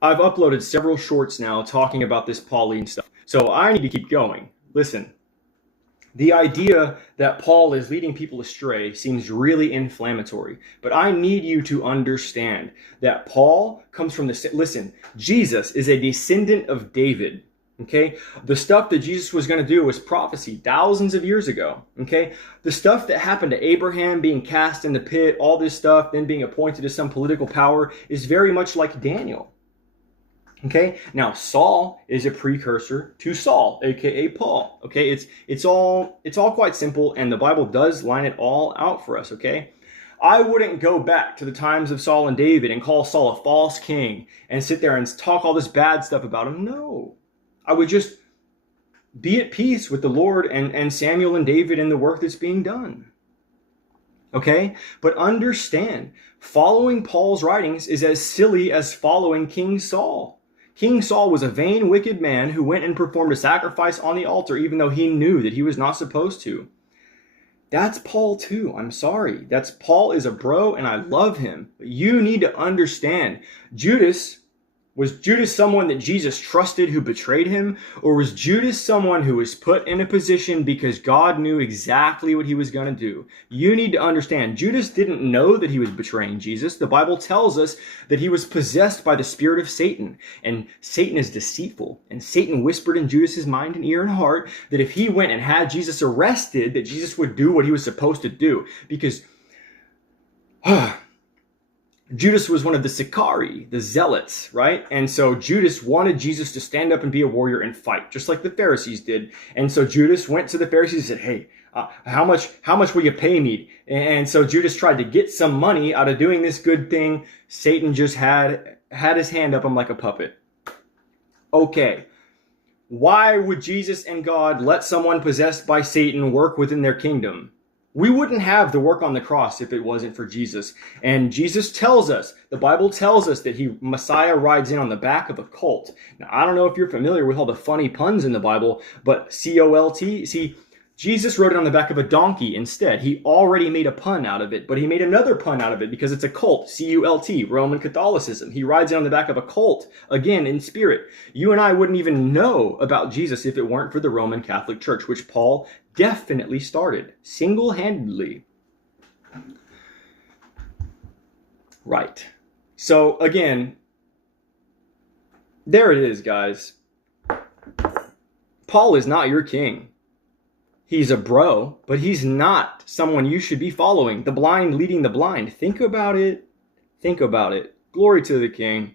I've uploaded several shorts now talking about this Pauline stuff. So I need to keep going. Listen, the idea that Paul is leading people astray seems really inflammatory, but I need you to understand that Paul comes from the, listen, Jesus is a descendant of David. Okay, the stuff that Jesus was going to do was prophecy thousands of years ago. Okay, the stuff that happened to Abraham being cast in the pit, all this stuff, then being appointed to some political power, is very much like Daniel. Okay, now Saul is a precursor to Saul, aka Paul. Okay, it's all quite simple, and the Bible does line it all out for us. Okay, I wouldn't go back to the times of Saul and David and call Saul a false king and sit there and talk all this bad stuff about him. No, I would just be at peace with the Lord and Samuel and David and the work that's being done. Okay, but understand, following Paul's writings is as silly as following King Saul. King Saul was a vain, wicked man who went and performed a sacrifice on the altar even though he knew that he was not supposed to. That's Paul too. I'm sorry. Paul is a bro and I love him. But you need to understand, was Judas someone that Jesus trusted who betrayed him? Or was Judas someone who was put in a position because God knew exactly what he was going to do? You need to understand, Judas didn't know that he was betraying Jesus. The Bible tells us that he was possessed by the spirit of Satan. And Satan is deceitful. And Satan whispered in Judas's mind and ear and heart that if he went and had Jesus arrested, that Jesus would do what he was supposed to do. Because Judas was one of the Sicarii, the zealots, right? And so Judas wanted Jesus to stand up and be a warrior and fight, just like the Pharisees did. And so Judas went to the Pharisees and said, hey, how much will you pay me? And so Judas tried to get some money out of doing this good thing. Satan just had his hand up him like a puppet. Okay, why would Jesus and God let someone possessed by Satan work within their kingdom? We wouldn't have the work on the cross if it wasn't for Jesus. And Jesus tells us, the Bible tells us that Messiah rides in on the back of a colt. Now, I don't know if you're familiar with all the funny puns in the Bible, but C-O-L-T, see, Jesus rode it on the back of a donkey instead. He already made a pun out of it, but he made another pun out of it because it's a cult, C-U-L-T, Roman Catholicism. He rides in on the back of a colt, again, in spirit. You and I wouldn't even know about Jesus if it weren't for the Roman Catholic Church, which Paul definitely started, single-handedly. Right. So, again, there it is, guys. Paul is not your king. He's a bro, but he's not someone you should be following. The blind leading the blind. Think about it. Think about it. Glory to the King.